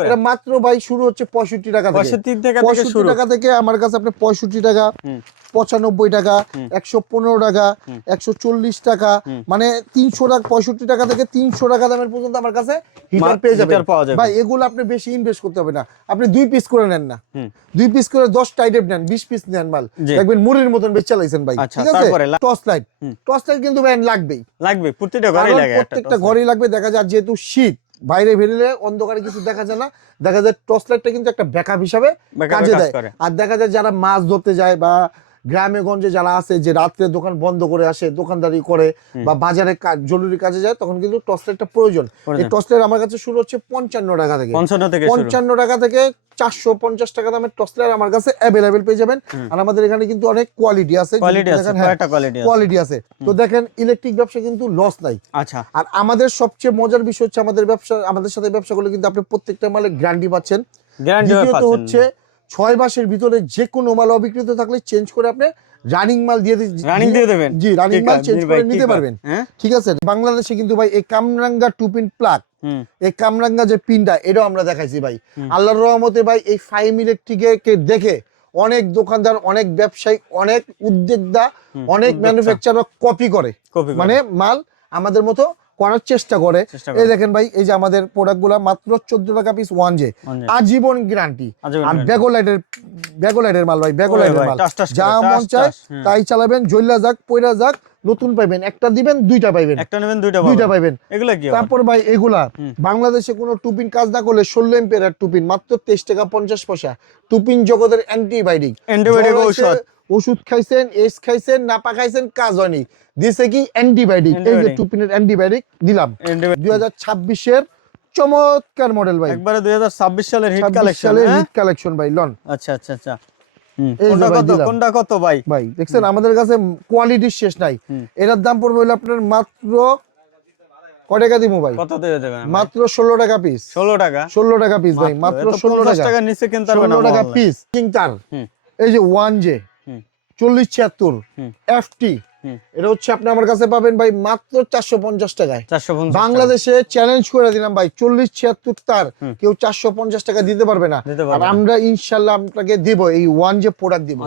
করে এটা মাত্র ভাই শুরু হচ্ছে পঁয়ষট্টি টাকা থেকে। পঁয়ষট্টি টাকা থেকে পঁয়ষট্টি টাকা থেকে আমার কাছে আপনি পঁয়ষট্টি টাকা হুম। পঁচানব্বই টাকা হুম। একশো পনেরো টাকা হুম। একশো চল্লিশ টাকা মানে তিনশো টাকা পঁয়ষট্টি টাকা থেকে তিনশো টাকা দামের পর্যন্ত আমার কাছে হিটার পেয়ে যাবেন। ভাই এগুলো আপনি বেশি ইনভেস্ট করতে হবে না। আপনি দুই পিস করে নেন না। দুই পিস করে দশটা আইটেম নেন বিশ পিস নেন মাল। দেখবেন মুড়ির মতন বেশ চালাইছেন ভাই আচ্ছা, ঠিক আছে? Torch light. টর্চ লাইট কিন্তু ভাই লাগবেই। লাগবে প্রতিটা ঘরেই লাগে প্রত্যেকটা ঘরেই লাগবে দেখা যায় যেহেতু শীত। বাইরে বেরিয়ে অন্ধকারে কিছু দেখা যায় না। দেখা যায় টর্চ লাইটটা কিন্তু একটা ব্যাকআপ হিসাবে কাজে দেয়। আর দেখা যায় যারা মাছ ধরতে যায় বা গ্রামে গঞ্জে যারা আছে যে রাত্রে দোকান বন্ধ করে আসে দোকানদারি করে বা বাজারে কাজ- জরুরি কাজে যায় তখন কিন্তু টর্চ লাইটটা প্রয়োজন। এই লাইট আমার কাছে শুরু হচ্ছে পঞ্চান্ন টাকা থেকে। পঞ্চান্ন টাকা থেকে চারশো পঞ্চাশ টাকা দামের লাইট আমার কাছে অ্যাভেলেবেল পেয়ে যাবেন। আর আমাদের এখানে কিন্তু অনেক কোয়ালিটি আছে। কোয়ালিটি আছে দেখেন, হ্যাঁ, কয়েকটা কোয়ালিটি আছে। কোয়ালিটি আছে। তো দেখেন ইলেকট্রিক ব্যবসা কিন্তু লস নাই। আচ্ছা। আর আমাদের সবচেয়ে মজার বিষয় হচ্ছে আমাদের ব্যবসা আমাদের সাথে ব্যবসা করলে কিন্তু আপনি প্রত্যেকটা মালে গ্যারান্টি পাচ্ছেন। দ্বিতীয়ত হচ্ছে ছয় মাসের ভিতরে যে কোনো মাল অবিকৃত থাকলে চেঞ্জ করে আপনি রানিং মাল দিয়ে রানিং দিয়ে দেবেন। জি রানিং মাল চেঞ্জ করে নিতে পারবেন। হ্যাঁ? ঠিক আছে বাংলাদেশে কিন্তু ভাই এই কামরাঙ্গা টুপিন প্লাগ হুম। এই কামরাঙ্গা যে পিনটা এটাও আমরা দেখাইছি ভাই। আল্লাহর রহমতে ভাই এই ফাইম ইলেকট্রিকে দেখে অনেক দোকানদার অনেক ব্যবসায়ী অনেক উদ্যোক্তা অনেক। ম্যানুফ্যাকচারার কপি করে। মানে মাল আমাদের মতো করার চেষ্টা করে। এই দেখেন ভাই এই যে আমাদের প্রোডাক্টগুলা মাত্র চোদ্দ টাকা পিস ওয়ান জে আজীবন গ্যারান্টি আর। ব্যাগোলাইটের ব্যাগোলাইটের মাল ভাই ব্যাগোলাইটের মাল। যা মন চায় তাই চালাবেন জৈলা যাক পয়রা যাক নতুন পাইবেন। একটা দিবেন দুইটা পাইবেন। একটা নেবেন দুইটা দুইটা পাইবেন। এগুলা কি তারপর ভাই এগুলা বাংলাদেশে কোনো টুপিন কাজ না করলে ষোলো এম্পিয়ার টুপিন মাত্র তেইশ টাকা পঞ্চাশ পয়সা। টুপিন জগতের অ্যান্টিবায়োটিক অ্যান্টিবায়োটিক ঔষধ। ওষুধ খাইছেন এস খাইছেন নাপা খাইছেন কাজ হয়নি। দিছে কি অ্যান্টিবায়োটিক এই যে। টুপিনের অ্যান্টিবায়োটিক দিলাম। দুই হাজার ছাব্বিশের চমৎকার মডেল ভাই। একবারে দুই হাজার ছাব্বিশ সালের হিট 26 কালেকশন সালের হিট কালেকশন ভাই লন। আচ্ছা আচ্ছা আচ্ছা। কোনটা কত। কোনটা কত ভাই? ভাই দেখছেন আমাদের কাছে কোয়ালিটির শেষ নাই। এটার দাম পড়বে হলো আপনার মাত্র ক টাকা দিব ভাই? কত দিয়ে দেবেন? মাত্র ষোলো টাকা পিস ষোলো টাকা? ষোলো টাকা পিস ভাই মাত্র ষোলো টাকা। টাকা নিচে কিনতে পারবেন টাকা পিস কিংটার হুম। এই যে ওয়ান জে। চল্লিশ ছিয়াত্তর হুম। এফ টি হুম। এটা হচ্ছে আপনি আমার কাছে পাবেন ভাই মাত্র চারশো পঞ্চাশ টাকায়। বাংলাদেশে চ্যালেঞ্জ করে দিলাম ভাই চল্লিশ ছিয়াত্তর তার। কেউ চারশো পঞ্চাশ টাকা দিতে পারবে না। আর আমরা ইনশাল্লাহ আপনাকে দিব এই ওয়ান যে প্রোডাক্ট দিব।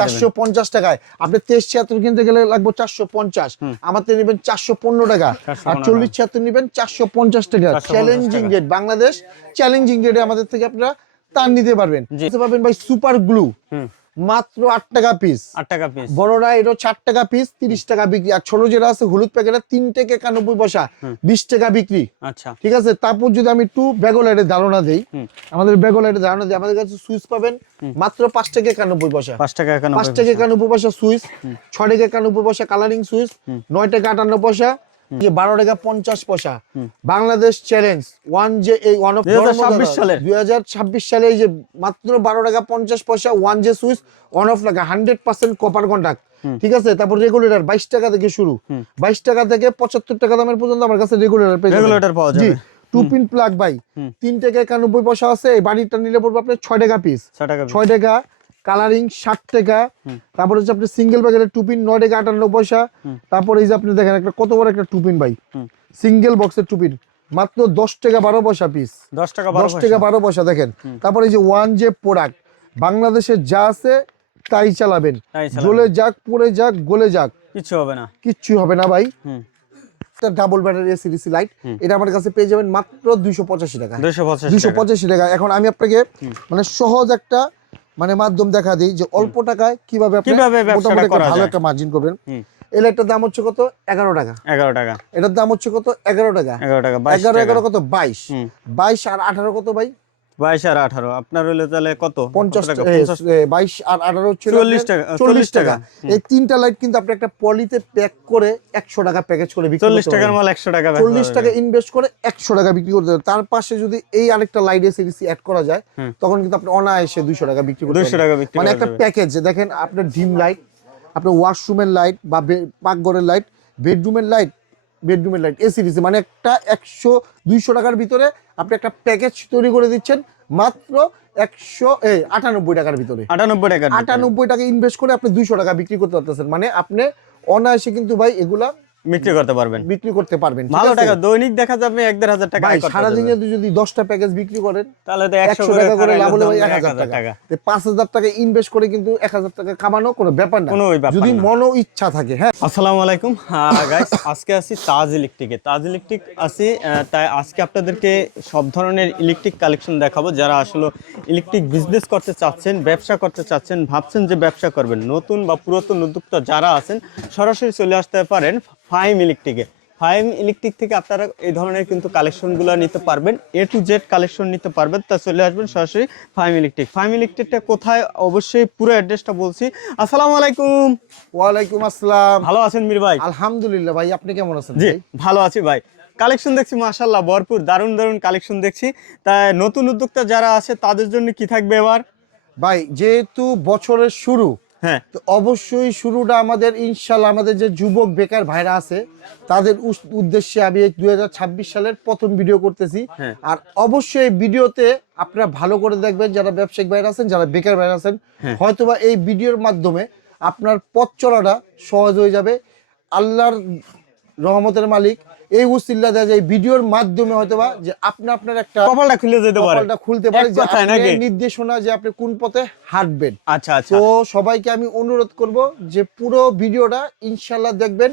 চারশো পঞ্চাশ টাকায়। আপনি তেইশ ছিয়াত্তর কিনতে গেলে লাগবে চারশো পঞ্চাশ। আমার থেকে নেবেন চারশো পনেরো টাকা। আর চল্লিশ ছিয়াত্তর নেবেন চারশো পঞ্চাশ টাকা। চ্যালেঞ্জিং। রেট বাংলাদেশ চ্যালেঞ্জিং রেটে আমাদের থেকে আপনারা তার নিতে পারবেন। পারবেন ভাই সুপার গ্লু মাত্র আট টাকা পিস আট টাকা পিস বড়রা এটা চার টাকা পিস তিরিশ টাকা বিক্রি। আর ছোট যেটা আছে হলুদ প্যাকেটে তিন থেকে একানব্বই পয়সা বিশ টাকা বিক্রি। আচ্ছা। ঠিক আছে? তারপর যদি আমি একটু ব্যাগোলাইটের ধারণা দিই। আমাদের ব্যাগোলাইটের ধারণা দিই আমাদের কাছে সুইচ পাবেন মাত্র পাঁচ টাকা একানব্বই পয়সা। পাঁচ টাকা একানব্বই পাঁচ টাকা একানব্বই পয়সা সুইচ। ছয় টাকা একানব্বই পয়সা কালারিং সুইচ নয় টাকা আটান্ন পয়সা বারো টাকা পঞ্চাশ পয়সা। বাংলাদেশ চ্যালেঞ্জ ওয়ান যে এই ওয়ান অফ 2026 সালের। দুই হাজার ছাব্বিশ সালে এই যে মাত্র বারো টাকা পঞ্চাশ পয়সা ওয়ান যে সুইচ অন অফ লাগা হান্ড্রেড পার্সেন্ট কপার কন্ট্যাক্ট ঠিক আছে? তারপর রেগুলেটর বাইশ টাকা থেকে শুরু। বাইশ টাকা থেকে পঁচাত্তর টাকা দামের পর্যন্ত আমার কাছে রেগুলেটর রেগুলেটর পাওয়া যাবে। টু পিন প্লাগ হুম। তিন টাকা একানব্বই পয়সা আছে এই বাড়িটা নিলে পড়বে আপনার ছয় টাকা পিস ছয় টাকা কালারিং ষাট টাকা। তারপরে হচ্ছে আপনি সিঙ্গেল প্যাকেটের টুপিন নয় টাকা আটান্ন পয়সা। তারপরে এই যে আপনি দেখেন একটা কত বড় একটা টুপিন ভাই। সিঙ্গেল বক্সের টুপিন। মাত্র দশ টাকা বারো পয়সা পিস দশ টাকা দশ টাকা বারো পয়সা দেখেন। তারপরে এই যে ওয়ান যে প্রোডাক্ট। বাংলাদেশে যা আছে তাই চালাবেন। জ্বলে যাক পড়ে যাক গলে যাক। কিচ্ছু হবে না। কিচ্ছু হবে না ভাই। হুম। Double battery AC DC light এটা আমার কাছে পেয়ে যাবেন মাত্র দুইশো পঁচাশি দুইশো টাকা। পঁচাশি টাকা। এখন আমি আপনাকে মানে সহজ একটা মানে মাধ্যম দেখা দিই যে অল্প টাকায় কীভাবে আপনি কীভাবে মোটামুটি ভালো একটা মার্জিন করবেন। এর একটা দাম হচ্ছে কত? এগারো টাকা। এগারো টাকা। এটার দাম হচ্ছে কত? এগারো টাকা। এগারো টাকা এগারো এগারো কত? বাইশ। বাইশ আর আঠারো কত ভাই? বাইশ আর আঠারো। আপনার হইলে তাহলে কত? পঞ্চাশ টাকা? বাইশ আর আঠারো চল্লিশ টাকা, চল্লিশ টাকা। এই তিনটা লাইট কিন্তু আপনি একটা পলিতে প্যাক করে একশো টাকা প্যাকেজ করে বিক্রি চল্লিশ টাকার মাল একশো টাকা চল্লিশ টাকা ইনভেস্ট করে একশো টাকা বিক্রি করতে তার পাশে যদি এই আরেকটা লাইট এসিডিসি অ্যাড করা যায় তখন কিন্তু আপনি অনায়াসে দুইশো টাকা বিক্রি করতে দুইশো টাকা বিক্রি মানে একটা প্যাকেজ দেখেন আপনার ডিম লাইট আপনার ওয়াশরুমের লাইট বা পাকঘরের লাইট বেডরুমের লাইট বেডরুমের লাইট এসিডিসি মানে একটা একশো দুইশো টাকার ভিতরে আপনি একটা প্যাকেজ তৈরি করে দিচ্ছেন মাত্র একশো এই আটানব্বই টাকার ভিতরে। আটানব্বই টাকা আটানব্বই টাকা ইনভেস্ট করে আপনি দুইশো টাকা বিক্রি করতে পারতেছেন। মানে আপনি অনায়াসে কিন্তু ভাই এগুলা বিক্রি করতে পারবেন। বিক্রি করতে পারবেন ভালো টাকা দৈনিক দেখা যাবে এক দেড় হাজার টাকা যদি দশটা প্যাকেজ বিক্রি করেন তাহলে তো একশো টাকা করে লাভ হলে এক হাজার টাকা। পাঁচ হাজার টাকা ইনভেস্ট করে কিন্তু এক হাজার টাকা কামানো কোনো ব্যাপার না। যদি। মনো ইচ্ছা থাকে হ্যাঁ। আসসালামু আলাইকুম। গাইস আজকে আছি তাজ ইলেকট্রিকে। তাজ ইলেকট্রিক আছি তাই আজকে আপনাদেরকে সব ধরনের ইলেকট্রিক কালেকশন দেখাবো। যারা আসলে ইলেকট্রিক বিজনেস করতে চাচ্ছেন ব্যবসা করতে চাচ্ছেন ভাবছেন যে ব্যবসা করবেন নতুন বা পুরাতন উদ্যোক্তা যারা আছেন সরাসরি চলে আসতে পারেন। ফাইম ইলেকট্রিকে ফাইম ইলেকট্রিক থেকে আপনারা এই ধরনের কিন্তু কালেকশনগুলো নিতে পারবেন। এ টু জেড কালেকশন নিতে পারবেন। তা চলে আসবেন সরাসরি ফাইম ইলেকট্রিক ফাইম ইলেকট্রিকটা কোথায়? অবশ্যই পুরো অ্যাড্রেসটা বলছি। আসসালামু আলাইকুম। ওয়ালাইকুম আসসালাম। ভালো আছেন মীর ভাই? আলহামদুলিল্লাহ ভাই আপনি কেমন আছেন জি ভালো আছি ভাই। কালেকশন দেখছি মাশাল্লাহ ভরপুর দারুণ দারুণ কালেকশন দেখছি। তাই নতুন উদ্যোক্তা যারা আছে তাদের জন্য কি থাকবে এবার? ভাই যেহেতু বছরের শুরু হ্যাঁ তো অবশ্যই শুরুটা আমাদের ইনশাল্লাহ আমাদের যে যুবক বেকার ভাইরা আছে তাদের উদ্দেশ্যে আমি দুই সালের প্রথম ভিডিও করতেছি হ্যাঁ। আর অবশ্যই এই ভিডিওতে আপনারা ভালো করে দেখবেন যারা ব্যবসায়িক ভাইরা আছেন যারা বেকার ভাইরা আছেন হ্যাঁ। হয়তোবা এই ভিডিওর মাধ্যমে আপনার পথ চলাটা সহজ হয়ে যাবে আল্লাহর রহমতের মালিক এই উসিল্লা দেয় এই ভিডিওর মাধ্যমে হয়তোবা যে আপনি আপনার একটা কপালটা খুলে যেতে পারে। কপালটা খুলতে পারে যে নির্দেশনা যে আপনি কোন পথে হাঁটবেন। আচ্ছা আচ্ছা। তো সবাইকে আমি অনুরোধ করব যে পুরো ভিডিওটা ইনশাল্লাহ দেখবেন।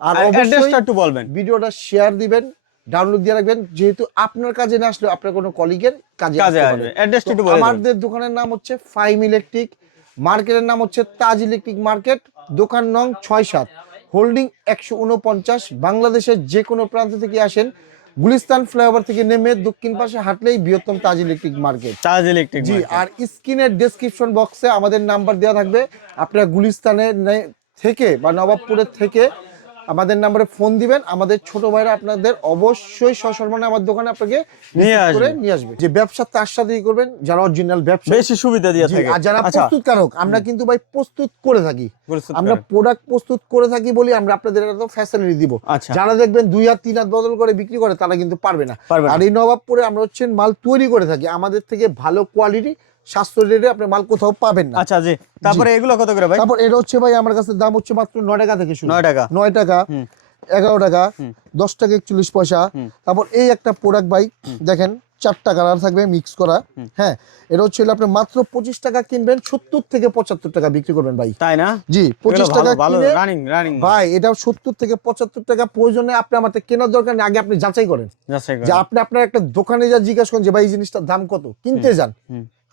আর অ্যাড্রেসটা একটু বলবেন। ভিডিওটা শেয়ার দিবেন ডাউনলোড দিয়ে রাখবেন। যেহেতু আপনার কাজে না আসলে আপনার কোনো কলিগের কাজে কাজে আসবে। অ্যাড্রেসটা একটু বলে দেবেন। আমাদের দোকানের নাম হচ্ছে ফাইম ইলেকট্রিক মার্কেটের নাম হচ্ছে তাজ ইলেকট্রিক মার্কেট দোকান নং ছয় সাত। হোল্ডিং একশো উনপঞ্চাশ বাংলাদেশের যে কোনো প্রান্ত থেকে আসেন। গুলিস্তান ফ্লাইওভার থেকে নেমে দক্ষিণ পাশে হাঁটলেই বৃহত্তম Taj electric market. Taj electric জি আর স্ক্রিনের ডেসক্রিপশন বক্সে আমাদের নাম্বার দেওয়া থাকবে। আপনারা গুলিস্তানের থেকে বা নবাবপুরের থেকে আমাদের নাম্বারে ফোন দিবেন। আমাদের ছোট ভাইরা আপনাদের অবশ্যই সসম্মানে আমার দোকানে আপনাকে নিয়ে আসবে। নিয়ে আসবে। যে ব্যবসা তার সাথেই করবেন যারা অরিজিনাল ব্যবসা। বেশি সুবিধা দিয়ে থাকে। আর যারা আচ্ছা। প্রস্তুতকারক আমরা কিন্তু ভাই প্রস্তুত করে থাকি। আমরা প্রোডাক্ট প্রস্তুত করে থাকি বলি আমরা আপনাদের একটা ফ্যাসিলিটি দিব। আচ্ছা। যারা দেখবেন দুই হাত তিন হাত বদল করে বিক্রি করে তারা কিন্তু পারবে না। পারবে না। আর এই নবাবপুরে আমরা হচ্ছেন মাল তৈরি করে থাকি। আমাদের থেকে ভালো কোয়ালিটি রেটে আপনি মাল কোথাও পাবেন না। আচ্ছা জি। তারপরে এগুলো কত করে ভাই? তারপর এটা হচ্ছে ভাই আমার কাছে দাম হচ্ছে মাত্র নয় টাকা থেকে শুরু। নয় টাকা। নয় টাকা এগারো টাকা দশ টাকা একচল্লিশ পয়সা। তারপর এই একটা প্রোডাক্ট ভাই দেখেন চারটা কালার থাকবে মিক্স করা। হ্যাঁ এটা হচ্ছে আপনি মাত্র পঁচিশ টাকা কিনবেন সত্তর থেকে পঁচাত্তর টাকা বিক্রি করবেন ভাই। তাই না? জি পঁচিশ টাকা ভাই এটা সত্তর থেকে পঁচাত্তর টাকা প্রয়োজনে আপনি থেকে কেনার দরকার নেই আগে আপনি যাচাই করেন। যে আপনি আপনার একটা দোকানে যা জিজ্ঞাসা করেন যে ভাই এই জিনিসটার দাম কত? কিনতে যান।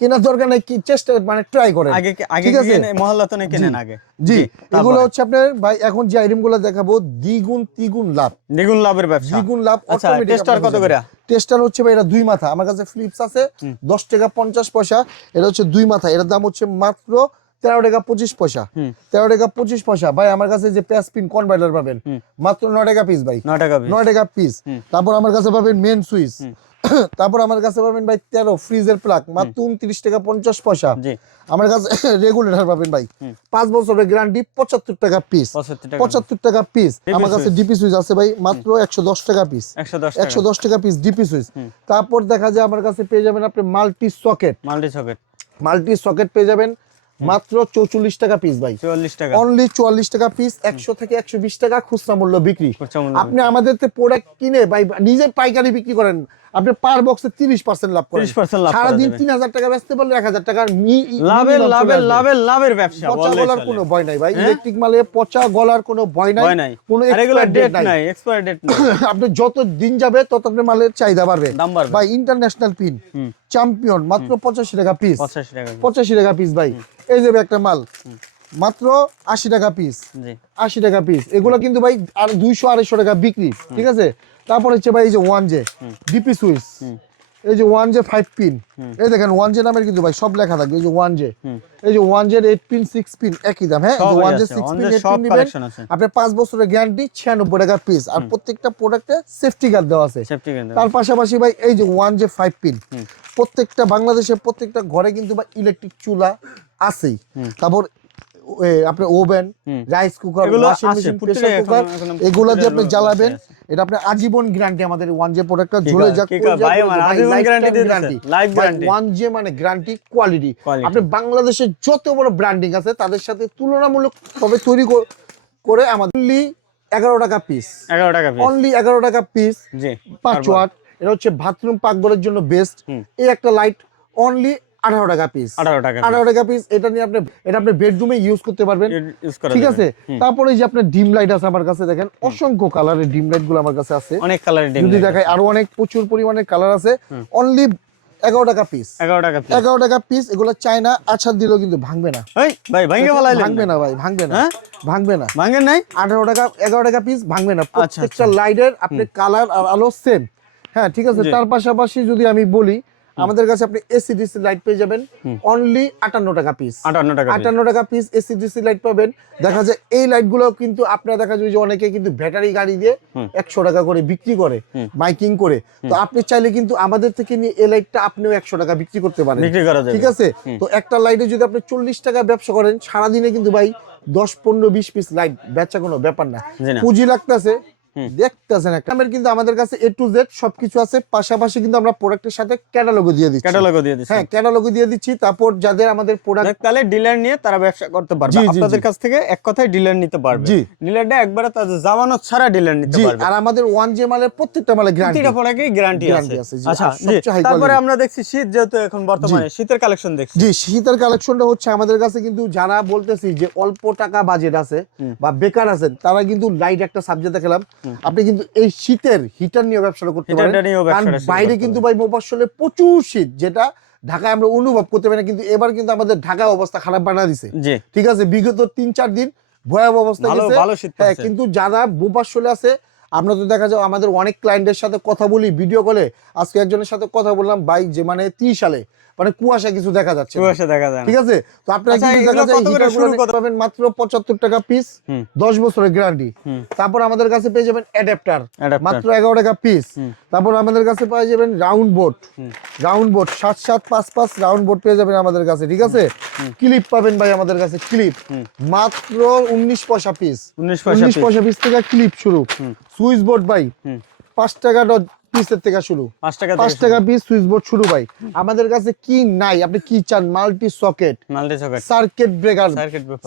কেনার দরকার নেই কি চেষ্টা মানে ট্রাই করেন। আগে আগে ঠিক আছে? কিনে মহল্লা তো কিনেন আগে। জি এগুলো হচ্ছে আপনার ভাই এখন যে আইটেমগুলো দেখাবো দ্বিগুণ তিগুণ লাভ। দ্বিগুণ লাভের ব্যবসা। দ্বিগুণ লাভ আচ্ছা টেস্টার কত করে? টেস্টার হচ্ছে ভাই এটা দুই মাথা। আমার কাছে ফ্লিপস আছে হুম। দশ টাকা পঞ্চাশ পয়সা এটা হচ্ছে দুই মাথা। এটার দাম হচ্ছে মাত্র তেরো টাকা পঁচিশ পয়সা। তেরো টাকা পঁচিশ পয়সা। ভাই আমার কাছে যে প্যাস পিন কনভার্টার পাবেন মাত্র নয় টাকা পিস ভাই। নয় টাকা। নয় টাকা পিস তারপর আমার কাছে পাবেন মেন সুইচ। তারপর আমার কাছে পাবেন ভাই তেরো ফ্রিজের প্লাগ মাত্র উনত্রিশ টাকা পঞ্চাশ পয়সা। আমার কাছে রেগুলেটর পাবেন ভাই। পাঁচ বছরের গ্যারান্টি পঁচাত্তর টাকা পিস পঁচাত্তর টাকা। পিস আমার কাছে ডিপি সুইচ আছে ভাই মাত্র একশো দশ টাকা পিস একশো দশ টাকা। পিস ডিপি সুইচ তারপর দেখা যায় আমার কাছে পেয়ে যাবেন আপনি multi socket multi socket multi socket পেয়ে যাবেন মাত্র চৌচল্লিশ টাকা পিস ভাই। চুয়াল্লিশ টাকা। অনলি চুয়াল্লিশ টাকা পিস একশো থেকে একশো বিশ টাকা খুচরা মূল্য বিক্রি। আপনি আমাদের প্রোডাক্ট কিনে ভাই নিজে পাইকারি বিক্রি করেন। আপনি পার বক্সে তিরিশ পার্সেন্ট লাভ করেন। 30% লাভ। তিন হাজার টাকা বেচতে পারলে এক হাজার টাকার মি- লাভের লাভের লাভের লাভের ব্যবসা পচা গলার কোনো ভয় নাই ভাই। হ্যাঁ? ইলেকট্রিক মালে পচা গলার কোনো ভয় নাই। কোনো আর ডেট নাই। এক্সপায়ার ডেট নাই। আপনি যত দিন যাবে তত আপনার মালের চাহিদা বাড়বে। দাম বাড়বে। ভাই ইন্টারন্যাশনাল পিন চ্যাম্পিয়ন মাত্র পঁচাশি টাকা পিস পঁচাশি টাকা পঁচাশি টাকা পিস ভাই। এই যাবে একটা মাল মাত্র আশি টাকা পিস জি। আশি টাকা পিস এগুলো কিন্তু ভাই আর দুইশো আড়াইশো টাকা বিক্রি ঠিক আছে? তারপর হচ্ছে ভাই এই যে ওয়ান জে ডিপি সুইচ এই যে ওয়ান জে ফাইভ পিন এই দেখেন ওয়ান জে নামের কিন্তু ভাই সব লেখা থাকবে এই যে ওয়ান জে। এই যে ওয়ান জের এইট পিন সিক্স পিন একই দাম হ্যাঁ? One J six pin eight pin নেবেন। আপনার পাঁচ বছরের গ্যারান্টি ছিয়ানব্বই টাকা পিস আর প্রত্যেকটা প্রোডাক্টে সেফটি গার্ড দেওয়া আছে। তার পাশাপাশি ভাই এই যে ওয়ান জে ফাইভ পিন প্রত্যেকটা বাংলাদেশের প্রত্যেকটা ঘরে কিন্তু ভাই ইলেকট্রিক চুলা আছেই। তারপর আপনার oven rice cooker washing machine pressure cooker এগুলো দিয়ে আপনি জ্বালাবেন। এটা আপনার আজীবন গ্যারান্টি আমাদের ওয়ান জে প্রোডাক্টটা ঝুলে যাক। ওয়ান জে মানে গ্যারান্টি কোয়ালিটি। আপনি বাংলাদেশের যত বড় ব্র্যান্ডিং আছে তাদের সাথে তুলনামূলক ভাবে তৈরি কর- করে আমাদের এগারো টাকা পিস এগারো টাকা অনলি এগারো টাকা পিস পাঁচ ওয়াট এটা হচ্ছে বাথরুম পাকঘরের জন্য বেস্ট এই একটা লাইট অনলি আঠারো টাকা পিস আঠারো টাকা আঠারো টাকা পিস এটা নিয়ে আপনি এটা আপনি বেডরুমে ইউজ করতে পারবেন। ঠিক আছে? তারপরে যে আপনার ডিম লাইট আছে আমার কাছে দেখেন অসংখ্য কালারের ডিম লাইটগুলো আমার কাছে আছে। অনেক কালারের যদি দেখাই আরও অনেক প্রচুর পরিমাণে কালার আছে। অনলি এগারো টাকা পিস এগারো টাকা পিস এগারো টাকা পিস এগুলো চায়না আছাড় দিলেও কিন্তু ভাঙবে না। ভাই ভাঙবে না ভাই ভাঙবে না। হ্যাঁ? ভাঙবে না। ভাঙ্গেন নাই? আঠারো টাকা এগারো টাকা পিস ভাঙবে না। আচ্ছা, প্রত্যেকটা লাইটের আপনি কালার আর আলো সেম হ্যাঁ ঠিক আছে? তার পাশাপাশি যদি আমি বলি আমাদের কাছে আপনি এসি ডিসি লাইট পেয়ে যাবেন। অনলি আটান্ন টাকা পিস আটান্ন টাকা আটান্ন টাকা পিস এসি ডিসি লাইট পাবেন। দেখা যায় এই লাইটগুলো কিন্তু আপনারা দেখা যায় যে অনেকে কিন্তু ব্যাটারি গাড়ি দিয়ে একশো টাকা করে বিক্রি করে মাইকিং করে। তো আপনি চাইলে কিন্তু আমাদের থেকে নিয়ে এই লাইটটা আপনিও একশো টাকা বিক্রি করতে পারেন। ঠিক আছে? তো একটা লাইটে যদি আপনি চল্লিশ টাকা ব্যবসা করেন সারাদিনে কিন্তু ভাই দশ পনেরো বিশ পিস লাইট বেচা কোনো ব্যাপার না। পুঁজি লাগতেছে দেখতেছেন কিন্তু আমাদের কাছে এ টু জেড সবকিছু আছে পাশাপাশি কিন্তু আমরা প্রোডাক্টের সাথে ক্যাটালগও দিয়ে দিচ্ছি। ক্যাটালগও দিয়ে দিচ্ছি। হ্যাঁ ক্যাটালগও দিয়ে দিচ্ছি। তারপর যাদের আমাদের প্রোডাক্ট তাহলে ডিলার নিয়ে তারা ব্যবসা করতে পারবে। আপনাদের কাছ থেকে এক কথায় ডিলার নিতে পারবে। জি। ডিলারটা একবারে তাদের জামানত ছাড়া ডিলার নিতে পারবে। আর আমাদের ওয়ান জে মালের প্রত্যেকটা মালে গ্যারান্টি প্রোডাক্টে গ্যারান্টি আছে। আচ্ছা তারপরে আমরা দেখছি শীত যেহেতু এখন বর্তমানে শীতের কালেকশন দেখছি। জি শীতের কালেকশনটা হচ্ছে আমাদের কাছে কিন্তু যারা বলতেছি যে অল্প টাকা বাজেট আছে বা বেকার আছেন তারা কিন্তু লাইট একটা সাবজেক্ট দেখালাম আপনি কিন্তু এই শীতের হিটার নিয়ে ব্যবসাটা করতে পারেন। কারণ বাইরে কিন্তু ভাই মোবাসলে প্রচুর শীত যেটা ঢাকায় আমরা অনুভব করতে পারি না কিন্তু এবার কিন্তু আমাদের ঢাকা অবস্থা খারাপ বানা দিছে। ঠিক আছে বিগত তিন চার দিন ভয়াবহ অবস্থা ভালো- গেছে। শীত হ্যাঁ কিন্তু যারা বোপাসলে আছে আমরা তো দেখা যায় আমাদের অনেক ক্লায়েন্টের সাথে কথা বলি ভিডিও কলে আজকে একজনের সাথে কথা বললাম বাইক যে মানে ত্রিশ সালে। মানে কুয়াশা কিছু দেখা যাচ্ছে কুয়াশা দেখা যায় ঠিক আছে? তো আপনারা আচ্ছা, কিন্তু দেখা যায়? কত করে শুরু নিতে পারবেন মাত্র পঁচাত্তর টাকা পিস হুম। দশ বছরের গ্যারান্টি তারপর আমাদের কাছে পেয়ে যাবেন অ্যাডাপ্টার মাত্র এগারো টাকা পিস তারপর আমাদের কাছে পেয়ে যাবেন রাউন্ড বোর্ড রাউন্ড বোর্ড সাত সাত পাঁচ পাঁচ রাউন্ড বোর্ড পেয়ে যাবেন আমাদের কাছে ঠিক আছে? ক্লিপ পাবেন ভাই আমাদের কাছে ক্লিপ মাত্র উনিশ পয়সা পিস উনিশ পয়সা পিস থেকে ক্লিপ শুরু। সুইচ বোর্ড ভাই হুম। পাঁচ টাকা পিসের থেকে শুরু। পাঁচ টাকা পিস সুইচ বোর্ড শুরু। ভাই। আমাদের কাছে কি নাই? আপনি কি চান? Multi socket multi socket circuit breaker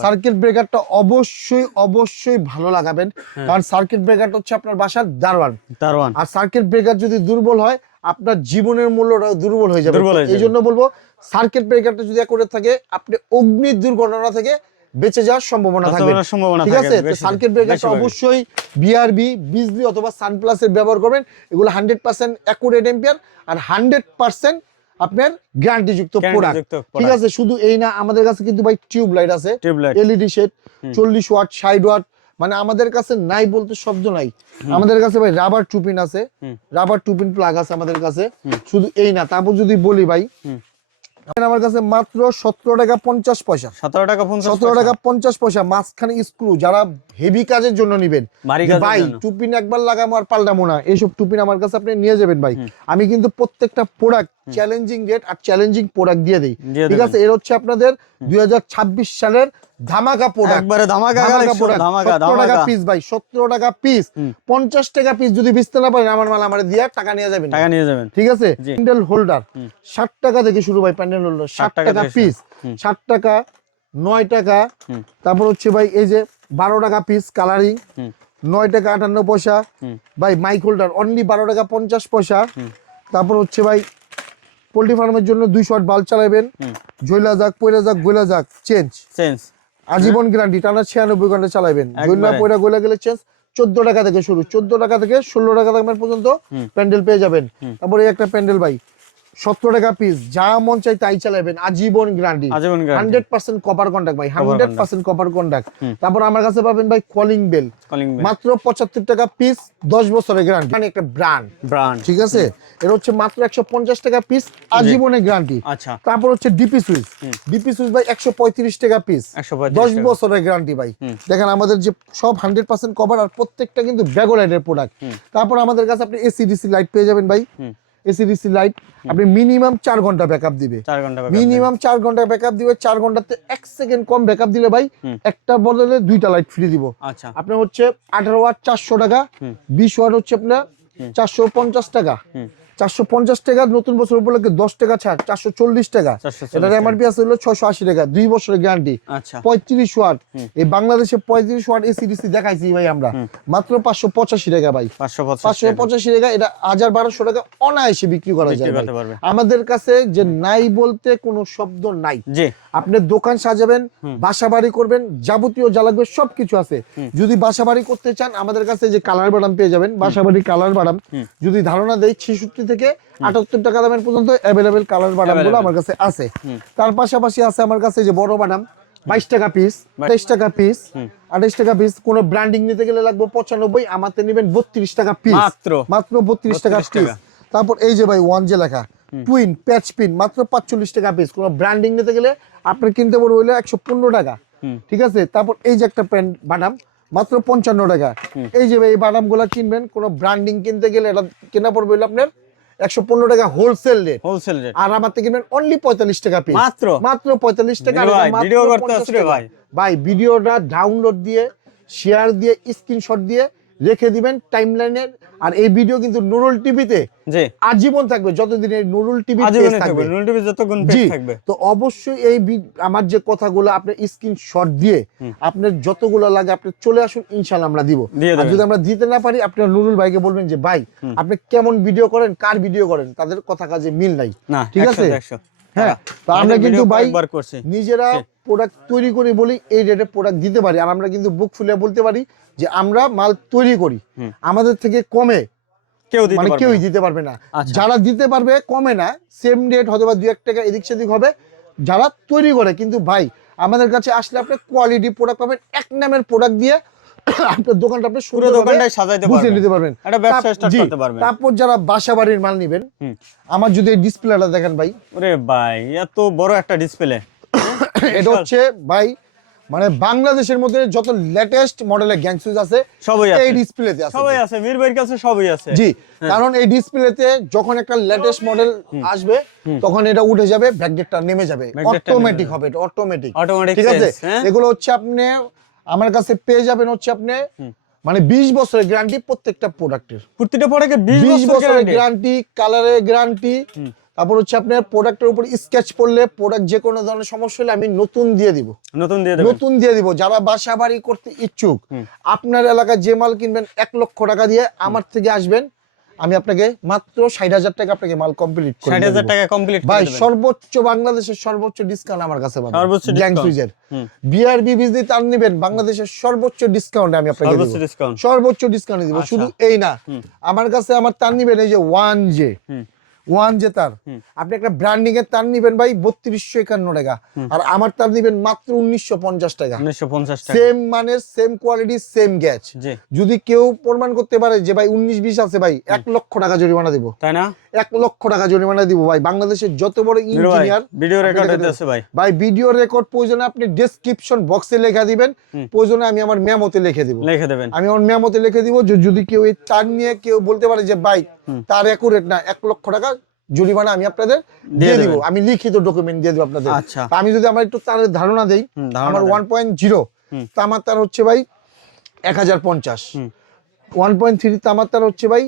circuit ব্রেকারটা অবশ্যই অবশ্যই ভালো লাগাবেন। কারণ সার্কিট ব্রেকারটা হচ্ছে আপনার বাসার দারোয়ান। দারওয়ান আর সার্কিট ব্রেকার যদি দুর্বল হয় আপনার জীবনের মূল্যটা দুর্বল হয়ে যাবে। এই জন্য বলব সার্কিট ব্রেকারটা যদি করে থাকে আপনি অগ্নি দুর্ঘটনা থেকে বেঁচে যাওয়ার সম্ভাবনা থাকবে। সম্ভাবনা ঠিক আছে? সার্কিট ব্রেকারটা। অবশ্যই বিআরবি বিজলি অথবা সানপ্লাসের ব্যবহার করবেন। এগুলো হান্ড্রেড পার্সেন্ট অ্যাকুরেট এম্পিয়ার আর হান্ড্রেড পার্সেন্ট আপনার গ্যারান্টি যুক্ত প্রোডাক্ট ঠিক আছে? শুধু এই না আমাদের কাছে কিন্তু ভাই টিউব লাইট আছে এলইডি শেড চল্লিশ ওয়াট ষাট ওয়াট মানে আমাদের কাছে নাই বলতে শব্দ নাই। আমাদের কাছে ভাই রাবার টুপিন আছে। রাবার টুপিন প্লাগ আছে আমাদের কাছে। শুধু এই না তারপর যদি বলি ভাই। আমার কাছে মাত্র সতেরো টাকা পঞ্চাশ পয়সা। সতেরো টাকা সতেরো টাকা পঞ্চাশ পয়সা মাঝখানে স্ক্রু যারা হেভি কাজের জন্য নিবেন ভাই। টুপিন একবার লাগামো আর পাল্টামো না এইসব টুপিন আমার কাছে আপনি নিয়ে যাবেন ভাই। আমি কিন্তু প্রত্যেকটা প্রোডাক্ট চ্যালেঞ্জিং রেট আর চ্যালেঞ্জিং প্রোডাক্ট দিয়ে দিই। ঠিক আছে? এর হচ্ছে আপনাদের দুই হাজার ছাব্বিশ সালের ধামাকা প্রোডাক্ট একবারে ধামাকা কালেকশন ধামাকা টাকা পিস ভাই সত্তর টাকা পিস পঞ্চাশ টাকা পিস যদি বেচতে না পারেন আমার মাল আমার দিয়ে টাকা নিয়ে যাবেন টাকা নিয়ে যাবেন। ঠিক আছে? প্যান্ডেল হোল্ডার ষাট টাকা থেকে শুরু ভাই প্যান্ডেল হোল্ডার ষাট টাকা পিস ষাট টাকা নয় টাকা। তারপর হচ্ছে ভাই এই যে বারো টাকা পিস কালারিং নয় টাকা আটান্ন পয়সা। ভাই মাইক হোল্ডার অনলি বারো টাকা পঞ্চাশ পয়সা। তারপর হচ্ছে ভাই পোল্ট্রি ফার্মের জন্য দুই শট বাল্ব চালাবেন। জৈলা যাক পয়লা যাক গোলা যাক চেঞ্জ চেঞ্জ আজীবন গ্যারান্টি টানা ছিয়ানব্বই ঘণ্টা চালাবেন। একবারে। পয়লা গোলা গেলে চেঞ্জ চোদ্দ টাকা থেকে শুরু চোদ্দ টাকা থেকে ষোলো টাকা পর্যন্ত প্যান্ডেল পেয়ে যাবেন। তারপরে একটা প্যান্ডেল ভাই। সত্তর টাকা পিস যা মন চাই তাই চালাবেন। আজীবন guarantee hundred percent copper contact ভাই হান্ড্রেড পার্সেন্ট কপার কন্ট্যাক্ট তারপর আমার কাছে পাবেন ভাই কলিং বেল মাত্র পঁচাত্তর টাকা পিস দশ বছরের গ্যারান্টি মানে একটা ব্র্যান্ড ব্র্যান্ড ঠিক আছে? এটা হচ্ছে মাত্র একশো পঞ্চাশ টাকা পিস আজীবনের গ্যারান্টি আচ্ছা। তারপর হচ্ছে ডিপি সুইচ ডিপি সুইচ ভাই একশো পঁয়ত্রিশ টাকা পিস দশ বছরের গ্যারান্টি ভাই। দেখেন আমাদের যে সব হান্ড্রেড পার্সেন্ট কভার আর প্রত্যেকটা কিন্তু ব্যাগোলাইটের প্রোডাক্ট তারপর আমাদের কাছে আপনি এসিডিসি লাইট পেয়ে যাবেন ভাই। এসিডিসি লাইট আপনি মিনিমাম চার ঘণ্টা ব্যাকআপ দিবে। চার ঘণ্টা মিনিমাম চার ঘণ্টা ব্যাকআপ দিবে চার ঘন্টাতে এক সেকেন্ড কম ব্যাকআপ দিলে ভাই একটা বদলে দুইটা লাইট ফ্রি দিব। আচ্ছা। আপনার হচ্ছে আঠারো ওয়াট চারশো টাকা বিশ ওয়াট হচ্ছে আপনার চারশো পঞ্চাশ টাকা। চারশো পঞ্চাশ টাকা নতুন বছর উপলক্ষে দশ টাকা ছাড় চারশো চল্লিশ টাকা। এটার এমআরপি আছে হলো ছয়শো আশি টাকা দুই বছরের গ্যারান্টি আচ্ছা। পঁয়ত্রিশ ওয়াট। এই বাংলাদেশে পঁয়ত্রিশ ওয়াট এসি ডিসি দেখাইছি ভাই আমরা। মাত্র পাঁচশো পঁচাশি টাকা ভাই। পাঁচশো পাঁচশো টাকা। এটা হাজার বারোশো টাকা অনায়াসে বিক্রি করা যায় আমাদের কাছে যে নাই বলতে কোনো শব্দ নাই। আপনি দোকান সাজাবেন বাসা বাড়ি করবেন যাবতীয় যা লাগবে সবকিছু আছে। যদি বাসা বাড়ি করতে চান আমাদের কাছে যে কালার বাদাম পেয়ে যাবেন বাসা বাড়ি কালার বাদাম যদি ধারণা দেয় ছেষট্টি থেকে আটাত্তর টাকা দামের পর্যন্ত অ্যাভেলেবেল কালার বাদামগুলো আমার কাছে আছে। তার পাশাপাশি আছে আমার কাছে যে বড় বাদাম বাইশ টাকা পিস তেইশ টাকা পিস আঠাইশ টাকা পিস কোন ব্র্যান্ডিং নিতে গেলে লাগবে পঁচানব্বই আমাতে নেবেন বত্রিশ টাকা পিস মাত্র? মাত্র বত্রিশ টাকা পিস তারপর এই যে ভাই ওয়ান যে লেখা টুইন প্যাচ পিন মাত্র পাঁচচল্লিশ টাকা পিস কোনো ব্র্যান্ডিং নিতে গেলে আপনার কিনতে পড়বে হইলে একশো পনেরো টাকা। ঠিক আছে? তারপর এই যে একটা প্যান্ট বাদাম মাত্র পঞ্চান্ন টাকা। এই যে ভাই এই বাদামগুলা কিনবেন কোনো ব্র্যান্ডিং কিনতে গেলে এটা কেনা পড়বে আপনার একশো পনেরো টাকা হোলসেল রেট হোলসেল রেট আর আমার থেকে কিনবেন অনলি পঁয়তাল্লিশ টাকা পিস মাত্র? মাত্র পঁয়তাল্লিশ টাকা ভিডিও করতে ভাই। ভাই ভিডিওটা ডাউনলোড দিয়ে শেয়ার দিয়ে স্ক্রিনশট দিয়ে রেখে দিবেন টাইমলাইনের আর এই ভিডিও কিন্তু নুরুল টিভিতে আজীবন থাকবে যতদিন এই নুরুল টিভি থাকবে। থাকবে। টিভি যতক্ষণ থাকবে। তো অবশ্যই এই আমার যে কথাগুলো আপনার স্ক্রিনশট দিয়ে আপনার যতগুলো লাগে আপনি চলে আসুন ইনশাল্লাহ আমরা দিব। আর যদি আমরা দিতে না পারি আপনার নুরুল ভাইকে বলবেন যে ভাই আপনি কেমন ভিডিও করেন? কার ভিডিও করেন? তাদের কথা কাজে মিল নাই। ঠিক আছে? হ্যাঁ তো আমরা কিন্তু ভাই নিজেরা প্রোডাক্ট তৈরি করি বলি এই রেটে প্রোডাক্ট দিতে পারি। আর আমরা কিন্তু বুক ফুলে বলতে পারি যে আমরা মাল তৈরি করি। আমাদের থেকে কমে। কেউ মানে কেউই দিতে পারবে না। আচ্ছা। যারা দিতে পারবে কমে না। সেম রেট হয়তো বা দু এক টাকা এদিক সেদিক হবে। যারা তৈরি করে কিন্তু ভাই আমাদের কাছে আসলে আপনি কোয়ালিটি প্রোডাক্ট পাবেন এক নামের প্রোডাক্ট দিয়ে আপনার দোকানটা আপনি পুরো দোকানটাই সাজাইতে পারবেন। নিতে পারবেন। একটা ব্যবসা স্টার্ট করতে পারবেন। তারপর যারা মাল নিবেন। আমার যদি এই ডিসপ্লেটা দেখেন ভাই। ভাই এত বড় একটা ডিসপ্লে এটা হচ্ছে ভাই মানে বাংলাদেশের মধ্যে যত লেটেস্ট মডেলের গ্যাং সুইচ আছে সবই এই আছে। ডিসপ্লেতে আছে। সবাই আছে মীর ভাইয়ের কাছে সবই আছে। জি কারণ এই ডিসপ্লেতে যখন একটা লেটেস্ট মডেল আসবে তখন এটা উঠে যাবে ব্যাকডেটটা নেমে যাবে। অটোমেটিক হবে এটা অটোমেটিক Automatic ঠিক আছে? হ্যাঁ? এগুলো হচ্ছে আপনি আমার কাছে পেয়ে যাবেন হচ্ছে আপনি মানে 20 বছরের গ্যারান্টি প্রত্যেকটা প্রোডাক্টের প্রতিটা প্রোডাক্টে 20 20 বছরের গ্যারান্টি কালারের গ্যারান্টি তারপর হচ্ছে আপনার প্রোডাক্টের উপর স্কেচ পড়লে প্রোডাক্ট যে কোনো ধরনের সমস্যা হলে আমি নতুন দিয়ে দিব। নতুন দিয়ে দেবেন? নতুন দিয়ে দিব। যারা বাসা বাড়ি করতে ইচ্ছুক আপনার এলাকায় যে মাল কিনবেন এক লক্ষ টাকা দিয়ে আমার থেকে আসবেন। আমি আপনাকে মাত্র ষাট হাজার টাকা আপনাকে মাল কমপ্লিট করে 60000 দেব। টাকা কমপ্লিট ভাই সর্বোচ্চ বাংলাদেশের সর্বোচ্চ ডিসকাউন্ট আমার কাছে পাবেন। সর্বোচ্চ। সুইজের বিআরবি বিজলি তার নেবেন বাংলাদেশের সর্বোচ্চ ডিসকাউন্ট আমি আপনাকে সর্বোচ্চ ডিসকাউন্ট সর্বোচ্চ ডিসকাউন্ট দিব। আচ্ছা। শুধু এই না আমার কাছে আমার তার নিবেন এই যে ওয়ান জে। ওয়ান জে তার। আপনি একটা ব্র্যান্ডিং এর তার নিবেন ভাই বত্রিশশো একান্ন টাকা। আর আমার তার নিবেন মাত্র উনিশশো পঞ্চাশ টাকা। সেম মানের সেম কোয়ালিটি সেম গ্যাচ যদি কেউ প্রমাণ করতে পারে যে ভাই উনিশ বিশ আছে ভাই এক লক্ষ টাকা জরিমানা দিব। তাই না? এক লক্ষ টাকা জরিমানা দিব ভাই। বাংলাদেশের যত বড় ইঞ্জিনিয়ার ভিডিও রেকর্ড হইতেছে ভাই। ভাই ভিডিও রেকর্ড প্রয়োজনে আপনি ডেসক্রিপশন বক্সে লেখা দিবেন। প্রয়োজনে আমি আমার মেমোতে লিখে দিব। লিখে দেবেন। আমি আমার মেমোতে লিখে দিব যদি কেউ এই তার নিয়ে কেউ বলতে পারে যে ভাই তার একুরেট না এক লক্ষ টাকা জরিমানা আমি আপনাদের দিয়ে দিব। আমি লিখিত ডকুমেন্ট দিয়ে দিব আপনাদের। আচ্ছা। আমি যদি আমার একটু তার ধারণা দেই আমার ওয়ান পয়েন্ট জিরো তামার তার হচ্ছে ভাই এক হাজার পঞ্চাশ। ওয়ান পয়েন্ট থ্রি তামার তার হচ্ছে ভাই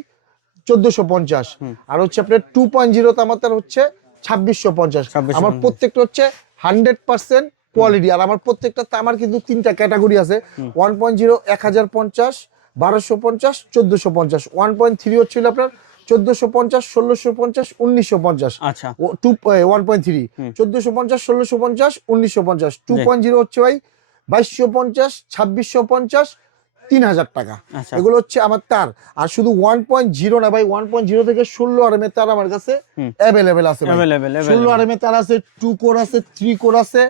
চোদ্দশো পঞ্চাশ। আর হচ্ছে আপনার টু পয়েন্ট জিরো তামার তার হচ্ছে ছাব্বিশশো পঞ্চাশ। 2650 আমার প্রত্যেকটা হচ্ছে হান্ড্রেড পার্সেন্ট কোয়ালিটি আর আমার প্রত্যেকটা তামার কিন্তু তিনটা ক্যাটাগরি আছে। ওয়ান পয়েন্ট জিরো এক হাজার পঞ্চাশ বারোশো পঞ্চাশ চোদ্দশো পঞ্চাশ। ওয়ান পয়েন্ট থ্রি হচ্ছিল আপনার চোদ্দশো পঞ্চাশ ষোলোশো পঞ্চাশ উনিশশো পঞ্চাশ। আচ্ছা। টু ওয়ান পয়েন্ট থ্রি চোদ্দশো পঞ্চাশ ষোলোশো পঞ্চাশ উনিশশো পঞ্চাশ। টু পয়েন্ট জিরো হচ্ছে ভাই বাইশশো পঞ্চাশ ছাব্বিশশো পঞ্চাশ তিন হাজার টাকা। আচ্ছা। এগুলো হচ্ছে আমার তার। আর শুধু ওয়ান পয়েন্ট জিরো না ভাই ওয়ান পয়েন্ট জিরো থেকে ষোলো আর তার আমার কাছে অ্যাভেলেবেল আছে ষোলো। আর তার আছে টু কোর আছে থ্রি কোর আছে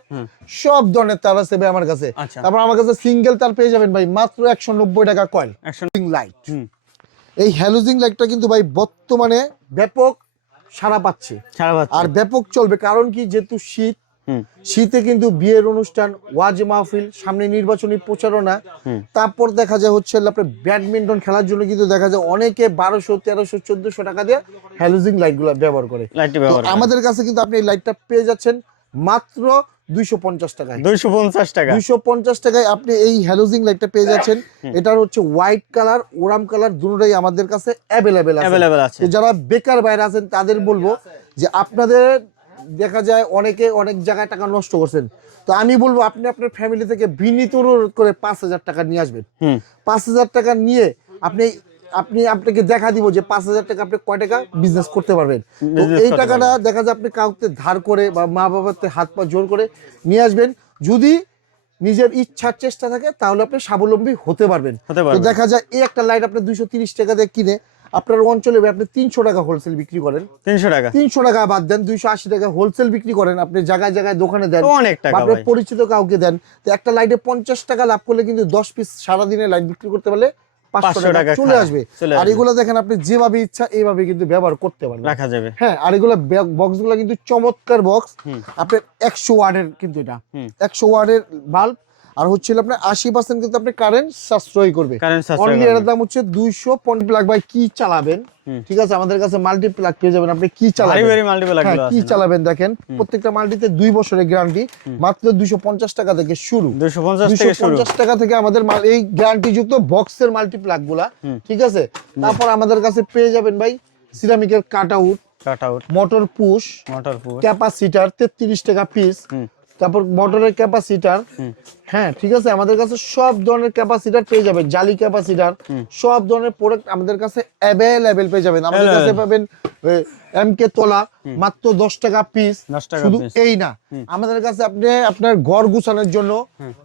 সব ধরনের তার আছে ভাই আমার কাছে। আচ্ছা। তারপর আমার কাছে সিঙ্গেল তার পেয়ে যাবেন ভাই মাত্র একশো নব্বই টাকা কয়েল লাইট এই হ্যালোজিং লাইটটা কিন্তু ভাই বর্তমানে ব্যাপক সারা পাচ্ছে। আর ব্যাপক চলবে কারণ কি যেহেতু শীত শীতে কিন্তু বিয়ের অনুষ্ঠান ওয়াজ মাহফিল সামনে নির্বাচনী প্রচারণা তারপর দেখা যায় হচ্ছে আপনার ব্যাডমিন্টন খেলার জন্য কিন্তু দেখা যায় অনেকে বারোশো তেরোশো চোদ্দশো টাকা দিয়ে হ্যালোজিং লাইটগুলো ব্যবহার করে। আমাদের কাছে কিন্তু আপনি এই লাইটটা পেয়ে যাচ্ছেন। মাত্র দুইশো পঞ্চাশ টাকায়। দুইশো পঞ্চাশ টাকা। দুইশো পঞ্চাশ টাকায় আপনি এই হ্যালোজিং লাইটটা পেয়ে যাচ্ছেন। এটার হচ্ছে হোয়াইট কালার ওরাম কালার আমাদের কাছে অ্যাভেলেবেল অ্যাভেলেবেল আছে। যারা বেকার বাইরে আছেন তাদের বলব যে আপনাদের দেখা যায় অনেকে অনেক জায়গায় টাকা নষ্ট করছেন। তো আমি বলব আপনি আপনার ফ্যামিলি থেকে বিনীত অনুরোধ করে পাঁচ হাজার টাকা নিয়ে আসবেন। হুম। পাঁচ হাজার টাকা নিয়ে আপনি আপনি আপনাকে দেখা দিব যে পাঁচ হাজার টাকা আপনি কয় টাকা বিজনেস করতে পারবেন। এই টাকাটা দেখা যায় আপনি কাউকে ধার করে বা মা বাবার হাত পা জোর করে নিয়ে আসবেন। যদি নিজের ইচ্ছার চেষ্টা থাকে তাহলে আপনি স্বাবলম্বী হতে পারবেন। তো দেখা যায় এই একটা লাইট আপনি দুইশো তিরিশ টাকা দিয়ে কিনে আপনার অঞ্চলে আপনি তিনশো টাকা হোলসেল বিক্রি করেন। তিনশো টাকা। তিনশো টাকা বাদ দেন দুইশো আশি টাকা হোলসেল বিক্রি করেন। আপনি জায়গায় জায়গায় দোকানে দেন। অনেক টাকা আপনার পরিচিত কাউকে দেন। তো একটা লাইটে পঞ্চাশ টাকা লাভ করলে কিন্তু দশ পিস সারাদিনে লাইট বিক্রি করতে পারলে পাঁচশো টাকা চলে আসবে। আর। এগুলো দেখেন আপনি যেভাবে ইচ্ছা এইভাবে কিন্তু ব্যবহার করতে পারবেন। রাখা যাবে। হ্যাঁ আর এগুলো বক্সগুলো কিন্তু চমৎকার বক্স। আপনার একশো ওয়ার্ডের কিন্তু এটা। একশো ওয়ার্ডের বাল্ব আর হচ্ছে আপনার আশি পার্সেন্ট কিন্তু আপনি কারেন্ট সাশ্রয় করবে। অনলি এর দাম হচ্ছে দুইশো পয়েন্ট প্লাগ বাই কি চালাবেন? ঠিক আছে আমাদের কাছে মাল্টি প্লাগ পেয়ে যাবেন আপনি কি চালাবেন? হ্যাঁ কি চালাবেন দেখেন প্রত্যেকটা মাল্টিতে দুই বছরের গ্যারান্টি মাত্র দুইশো পঞ্চাশ টাকা থেকে শুরু। দুইশো পঞ্চাশ পঞ্চাশ টাকা থেকে আমাদের এই গ্যারান্টি যুক্ত বক্সের মাল্টি প্লাগগুলা ঠিক আছে? তারপর আমাদের কাছে পেয়ে যাবেন ভাই সিরামিকের cut out motor push motor পুর ক্যাপাসিটার তেত্রিশ টাকা পিস। তারপর মোটরের ক্যাপাসিটার হ্যাঁ ঠিক আছে? আমাদের কাছে সব ধরনের ক্যাপাসিটার পেয়ে যাবেন জালি ক্যাপাসিটার সব ধরনের প্রোডাক্ট আমাদের কাছে অ্যাভেলেবেল পেয়ে যাবেন। আমাদের কাছে পাবেন এম কে তোলা মাত্র দশ টাকা পিস শুধু এই না আমাদের কাছে আপনি আপনার ঘর গুছানোর জন্য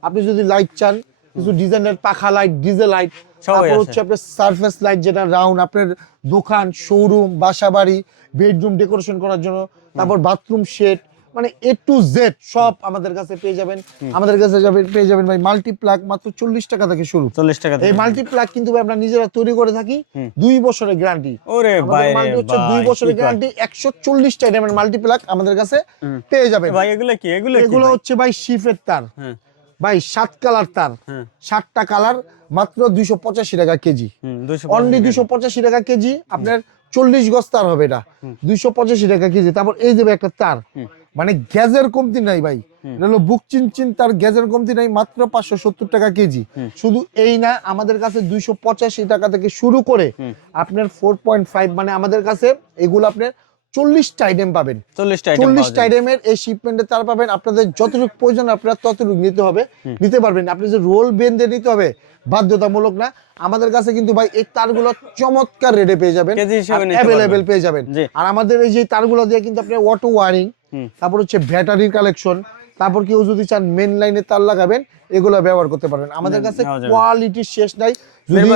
আপনি যদি লাইট চান কিছু ডিজাইনের পাখা লাইট ডিজে লাইট তারপর হচ্ছে আপনার সারফেস লাইট যেটা রাউন্ড আপনার দোকান শোরুম বাসা বাড়ি বেডরুম ডেকোরেশন করার জন্য তারপর বাথরুম সেট মানে এ টু জেড সব আমাদের কাছে পেয়ে যাবেন। আমাদের কাছে যাবেন পেয়ে যাবেন ভাই মাল্টি প্লাগ মাত্র চল্লিশ টাকা থেকে শুরু। চল্লিশ টাকা এই থেকে। মাল্টি প্লাগ কিন্তু ভাই আমরা নিজেরা তৈরি করে থাকি। দুই বছরের গ্যারান্টি ওরে ভাই মাল্টি হচ্ছে দুই বছরের গ্যারান্টি একশো চল্লিশটা আইটেমের মাল্টি প্লাগ আমাদের কাছে পেয়ে যাবেন। ভাই এগুলো কি? এগুলো এগুলো? হচ্ছে ভাই শিফের তার। ভাই সাত কালার তার। সাতটা কালার মাত্র দুইশো পঁচাশি টাকা কেজি। অনলি দুইশো পঁচাশি টাকা কেজি। আপনার চল্লিশ গজ তার হবে এটা। দুইশো পঁচাশি টাকা কেজি। তারপর এই যাবে একটা তার। মানে গ্যাসের কমতি নাই ভাই। এটা হলো বুক চিন চিন তার গ্যাসের কমতি নাই মাত্র পাঁচশো সত্তর টাকা কেজি। শুধু এই না আমাদের কাছে দুইশো পঁচাশি টাকা থেকে শুরু করে আপনার ফোর পয়েন্ট ফাইভ মানে আমাদের কাছে এগুলো আপনার চল্লিশটা আইটেম পাবেন। চল্লিশটা চল্লিশটা আইটেমের এই শিপমেন্টে তার পাবেন আপনাদের যতটুকু প্রয়োজন আপনারা ততটুকু নিতে হবে। নিতে পারবেন আপনি যে রোল বেঁধে নিতে হবে বাধ্যতামূলক না আমাদের কাছে কিন্তু ভাই এই তারগুলো চমৎকার রেটে পেয়ে যাবেন অ্যাভেলেবেল পেয়ে যাবেন। আর আমাদের এই যে তারগুলো দিয়ে কিন্তু আপনি অটো ওয়ারিং। তারপর হচ্ছে ব্যাটারির কালেকশন তারপর কেউ যদি চান মেন লাইনে তার লাগাবেন এগুলো ব্যবহার করতে পারবেন। আমাদের কাছে যাবে। কোয়ালিটির শেষ নাই। যদি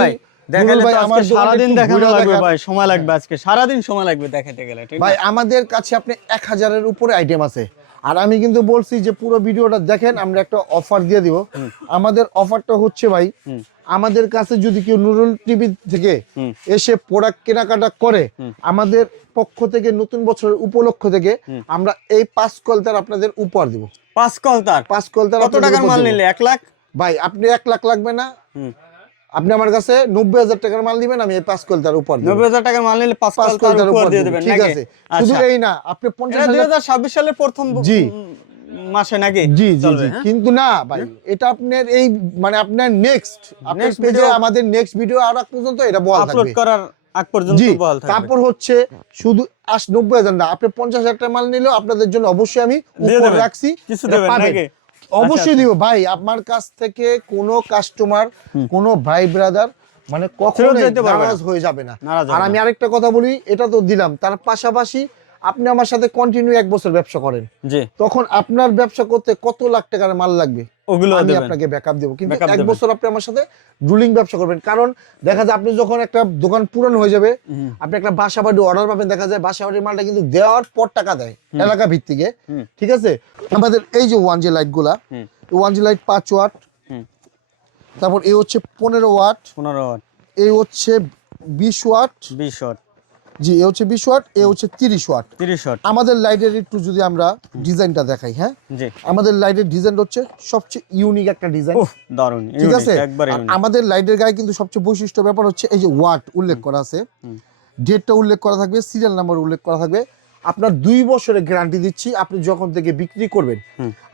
আমাদের কাছে আপনি এক হাজারের উপরে আইটেম আছে। আর আমি কিন্তু বলছি যে পুরো ভিডিওটা দেখেন আমরা একটা অফার দিয়ে দিব। আমাদের অফারটা হচ্ছে ভাই। আমাদের কাছে যদি কেউ নুরুল টিভি থেকে এসে প্রোডাক্ট কেনাকাটা করে। আমাদের পক্ষ থেকে নতুন বছরের উপলক্ষ থেকে আমরা এই পাঁচ কলতার আপনাদের উপহার দিব। পাঁচ কল তার পাঁচ কলতার কত টাকার মাল নিলে? এক লাখ? ভাই আপনি এক লাখ লাগবে না। আপনি আমার কাছে নব্বই হাজার টাকার মাল দিবেন আমি এই পাঁচ কলতার উপহার দিব। নব্বই হাজার টাকার মাল নিলে পাঁচ পাঁচ কল তার কলতার উপর উপহার দিয়ে দেবেন ঠিক আছে। শুধু আচ্ছা এই না আপনি পঞ্চাশ দুই হাজার হাজার ছাব্বিশ সালের প্রথম জি। মাসে নাকি? জি জি জি। হ্যাঁ? কিন্তু না ভাই এটা আপনার এই মানে আপনার নেক্সট আপনার পেজে আমাদের নেক্সট ভিডিও আর পর্যন্ত এটা বলা আপলোড করার আগ পর্যন্ত বল থাকবে। তারপর হচ্ছে শুধু আশ নব্বই হাজার না আপনি পঞ্চাশ হাজার টাকা মাল নিলেও আপনাদের জন্য অবশ্যই আমি রাখছি। কিছু দেবেন নাকি? অবশ্যই আচ্ছা, দিব। ভাই আমার কাছ থেকে কোনো কাস্টমার কোনো ভাই ব্রাদার মানে কখনো। নারাজ হয়ে যাবে না। আর আমি আরেকটা কথা বলি এটা তো দিলাম। তার পাশাপাশি আপনি আমার সাথে কন্টিনিউ এক বছর ব্যবসা করেন। জি। তখন আপনার ব্যবসা করতে কত লাখ টাকার মাল লাগবে? ওগুলো আমি আপনাকে ব্যাকআপ দেবো। কিন্তু এক বছর আপনি আমার সাথে রুলিং ব্যবসা করবেন। কারণ দেখা যায় আপনি যখন একটা দোকান পুরানো হয়ে যাবে আপনি একটা বাসা বাড়ি অর্ডার পাবেন দেখা যায় বাসা বাড়ির মালটা কিন্তু দেওয়ার পর টাকা দেয় এলাকা ভিত্তিকে ঠিক আছে? আমাদের এই যে ওয়ান জি লাইটগুলা ওয়ান জি লাইট পাঁচ ওয়াট। তারপর এই হচ্ছে পনেরো ওয়াট পনেরো ওয়াট এই হচ্ছে বিশ ওয়াট বিশ ওয়াট জি এ হচ্ছে বিশ ওয়াট এ হচ্ছে তিরিশ ওয়াট। তিরিশ ওয়াট। আমাদের লাইটের একটু যদি আমরা ডিজাইনটা দেখাই হ্যাঁ? জি। আমাদের লাইটের ডিজাইন হচ্ছে সবচেয়ে ইউনিক একটা ডিজাইন ঠিক আছে? আমাদের লাইটের গায়ে কিন্তু সবচেয়ে বৈশিষ্ট্য ব্যাপার হচ্ছে এই যে ওয়াট উল্লেখ করা আছে। ডেটটা উল্লেখ করা থাকবে সিরিয়াল নাম্বার উল্লেখ করা থাকবে। আপনার দুই বছরের গ্যারান্টি দিচ্ছি আপনি যখন থেকে বিক্রি করবেন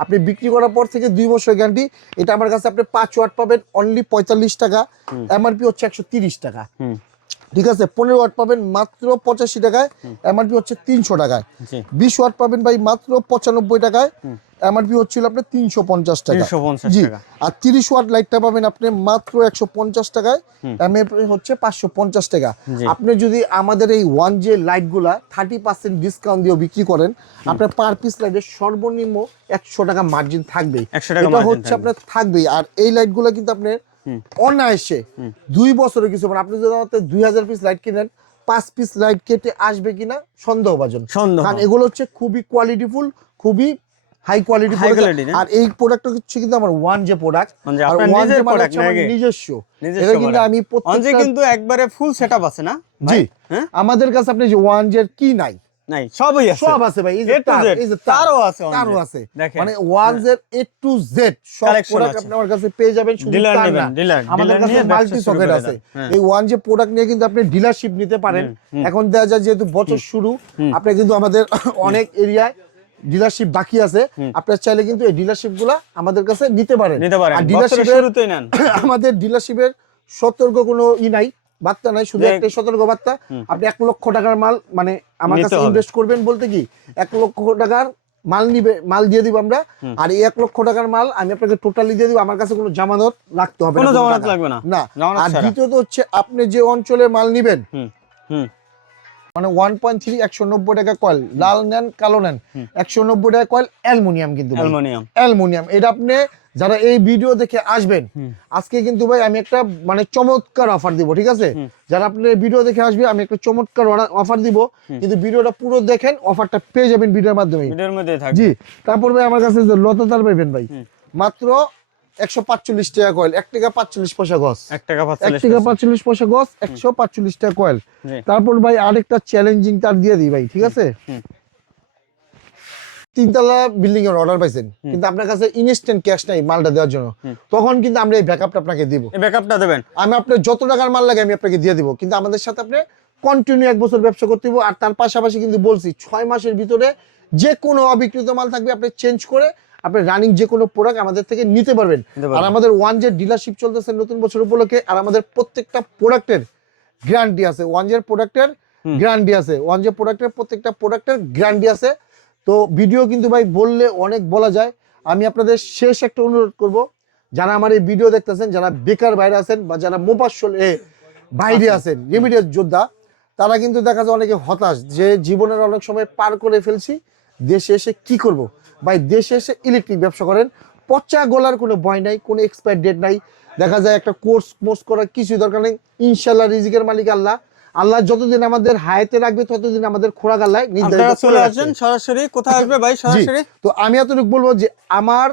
আপনি বিক্রি করার পর থেকে দুই বছরের গ্যারান্টি এটা আমার কাছে আপনি পাঁচ ওয়াট পাবেন অনলি পঁয়তাল্লিশ টাকা এমআরপি হচ্ছে একশো তিরিশ টাকা। ঠিক আছে পনেরো ওয়াট পাবেন মাত্র পঁচাশি টাকায় এমআরপি হচ্ছে তিনশো টাকায়। বিশ ওয়াট পাবেন ভাই মাত্র পঁচানব্বই টাকায় এমআরপি হচ্ছিল আপনার তিনশো পঞ্চাশ টাকা। জি আর তিরিশ ওয়াট লাইটটা পাবেন আপনি মাত্র একশো পঞ্চাশ টাকায়। এমআরপি হচ্ছে পাঁচশো পঞ্চাশ টাকা। আপনি যদি আমাদের এই ওয়ান জে লাইটগুলা থার্টি পার্সেন্ট ডিসকাউন্ট দিয়ে বিক্রি করেন আপনার পার পিস লাইটের সর্বনিম্ন একশো টাকা মার্জিন থাকবেই। একশো টাকা এটা হচ্ছে আপনার থাকবেই আর এই লাইটগুলো কিন্তু আপনার। অনায়াসে দুই বছরের কিছু মানে আপনি যদি আমাদের দুই হাজার পিস লাইট কিনেন পাঁচ পিস লাইট কেটে আসবে কিনা সন্দেহভাজন সন্দেহ। কারণ এগুলো হচ্ছে খুবই কোয়ালিটিফুল খুবই হাই কোয়ালিটি? আর এই প্রোডাক্টটা হচ্ছে কিন্তু আমার ওয়ান যে প্রোডাক্ট আর ওয়ান যে প্রোডাক্ট নিজস্ব। এটা কিন্তু আমি প্রত্যেকটা কিন্তু একবারে ফুল সেটআপ আছে না? জি। হ্যাঁ? আমাদের কাছে আপনি যে ওয়ান জের কি নাই? নাই সবই আছে। সব আছে ভাই এই যে তার এই যে তারও আছে তারও আছে। মানে ওয়ান জের এ টু জেড সব প্রোডাক্ট আপনি আমার কাছে পেয়ে যাবেন শুধু তার না। আমাদের কাছে মাল্টি সকেট আছে। হ্যাঁ। এই ওয়ান যে প্রোডাক্ট নিয়ে কিন্তু আপনি ডিলারশিপ নিতে পারেন। এখন দেখা যায় যেহেতু বছর শুরু। আপনি কিন্তু আমাদের অনেক এরিয়ায় ডিলারশিপ বাকি আছে। আপনার চাইলে কিন্তু এই ডিলারশিপগুলা আমাদের কাছে নিতে পারেন। নিতে পারেন। আর শুরুতেই নেন। আমাদের ডিলারশিপের সতর্ক কোনো ই নাই। বার্তা নাই শুধু একটাই সতর্ক বার্তা। আপনি এক লক্ষ টাকার মাল মানে আমার কাছে ইনভেস্ট করবেন বলতে কি এক লক্ষ টাকার মাল নিবে মাল দিয়ে দিব আমরা। আর এই এক লক্ষ টাকার মাল আমি আপনাকে টোটালি দিয়ে দিব আমার কাছে কোনো জামানত রাখতে হবে না কোনো জামানত লাগবে না। না। আর দ্বিতীয়ত হচ্ছে আপনি যে অঞ্চলে মাল নিবেন মানে ওয়ান পয়েন্ট থ্রি একশো নব্বই টাকা কয়েল লাল নেন কালো নেন। একশো নব্বই টাকা কয়েল অ্যালমোনিয়াম কিন্তু। অ্যালুমিনিয়াম। অ্যালমোনিয়াম। এটা আপনি যারা এই ভিডিও দেখে আসবেন আজকে কিন্তু ভাই আমি একটা মানে চমৎকার অফার দিব ঠিক আছে? যারা আপনি ভিডিও দেখে আসবে আমি একটা চমৎকার অফার দিব। কিন্তু ভিডিওটা পুরো দেখেন অফারটা পেয়ে যাবেন ভিডিওর মাধ্যমে ভিডিওর মধ্যে জি তারপর ভাই আমার কাছে যে লতাতার পাইবেন ভাই মাত্র একশো পাঁচচল্লিশ টাকা কয়েল এক টাকা পাঁচচল্লিশ পয়সা গছ এক টাকা পাঁচচল্লিশ পয়সা। গছ একশো পাঁচচল্লিশ টাকা কয়েল তারপর ভাই আরেকটা চ্যালেঞ্জিং তার দিয়ে দিই ভাই ঠিক আছে। তিনতলা বিল্ডিং এর অর্ডার পাইছেন। কিন্তু আপনার কাছে ইনস্ট্যান্ট ক্যাশ নাই মালটা দেওয়ার জন্য। তখন কিন্তু আমরা এই ব্যাকআপটা আপনাকে দিব। এই ব্যাকআপটা দেবেন। আমি আপনার যত টাকার মাল লাগে আমি আপনাকে দিয়ে দিব। কিন্তু আমাদের সাথে আপনি কন্টিনিউ এক বছর ব্যবসা করতে দিব। আর তার পাশাপাশি কিন্তু বলছি ছয় মাসের ভিতরে যে কোনো অবিকৃত মাল থাকবে আপনি চেঞ্জ করে আপনি রানিং যে কোনো প্রোডাক্ট আমাদের থেকে নিতে পারবেন। আর আমাদের ওয়ান জের ডিলারশিপ চলতেছে নতুন বছর উপলক্ষে আর আমাদের প্রত্যেকটা প্রোডাক্টের গ্যারান্টি আছে। ওয়ান জের প্রোডাক্টের। গ্যারান্টি আছে। ওয়ান জে প্রোডাক্টের প্রত্যেকটা প্রোডাক্টের গ্যারান্টি আছে। তো ভিডিও কিন্তু ভাই বললে অনেক বলা যায়। আমি আপনাদের শেষ একটা অনুরোধ করব যারা আমার এই ভিডিও দেখতেছেন যারা বেকার বাইরে আছেন বা যারা মোবাসল এ বাইরে আছেন রেমিডিয়াস যোদ্ধা তারা কিন্তু দেখা যায় অনেকে হতাশ যে জীবনের অনেক সময় পার করে ফেলছি দেশে এসে কি করব? ভাই দেশে এসে ইলেকট্রিক ব্যবসা করেন পচা গলার কোনো ভয় নাই কোনো এক্সপায়ার ডেট নাই। দেখা যায় একটা কোর্স মোর্স করার কিছুই দরকার নেই। ইনশাল্লাহ রিজিকের মালিক আল্লাহ। আল্লাহ যতদিন আমাদের হায়াতে রাখবে ততদিন আমাদের নির্ধারিত চলে আসেন সরাসরি। কোথায় আসবে ভাই সরাসরি? তো আমি এতটুকু বলব যে আমার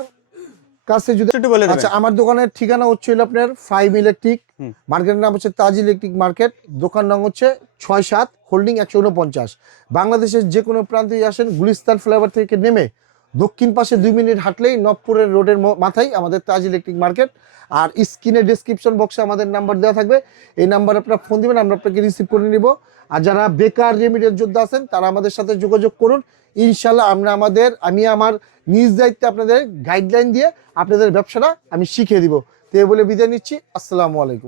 কাছে যদি একটু বলে আচ্ছা আমার দোকানের ঠিকানা হচ্ছে আপনার ফাইভ ইলেকট্রিক। মার্কেটের নাম হচ্ছে তাজ ইলেকট্রিক মার্কেট। দোকান নাম হচ্ছে ছয় সাত হোল্ডিং একশো উনপঞ্চাশ। বাংলাদেশের যে কোনো প্রান্তে আসেন গুলিস্তান ফ্লাইওভার থেকে নেমে দক্ষিণ পাশে দুই মিনিট হাঁটলেই নবপুরের রোডের মাথায় আমাদের তাজ ইলেকট্রিক মার্কেট। আর স্ক্রিনে ডিসক্রিপশন বক্সে আমাদের নাম্বার দেওয়া থাকবে। এই নাম্বার আপনারা ফোন দিবেন, আমরা আপনাকে রিসিভ করে নিব। আর যারা বেকার রেমিডিয়াল যোদ্ধা আছেন, তারা আমাদের সাথে যোগাযোগ করুন। ইনশাল্লাহ আমরা আমাদের, আমি আমার নিজ দায়িত্বে আপনাদের গাইডলাইন দিয়ে আপনাদের ব্যবসাটা আমি শিখিয়ে দিব। তো বলে বিদায় নিচ্ছি। আসসালামু আলাইকুম।